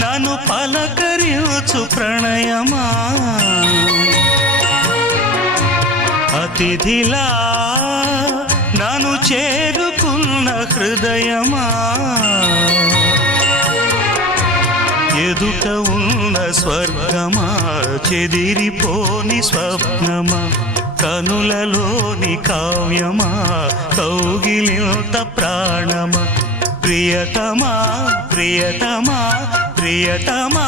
నన్ను పలకరించు ప్రణయమా అతిథిలా నన్ను చేరుకున్న హృదయమా ఎదుట ఉన్న స్వర్గమా చెదిరిపోని స్వప్నమా కనులలోని కావ్యమా కౌగిలింత ప్రాణమా ప్రియతమా ప్రియతమా ప్రియతమా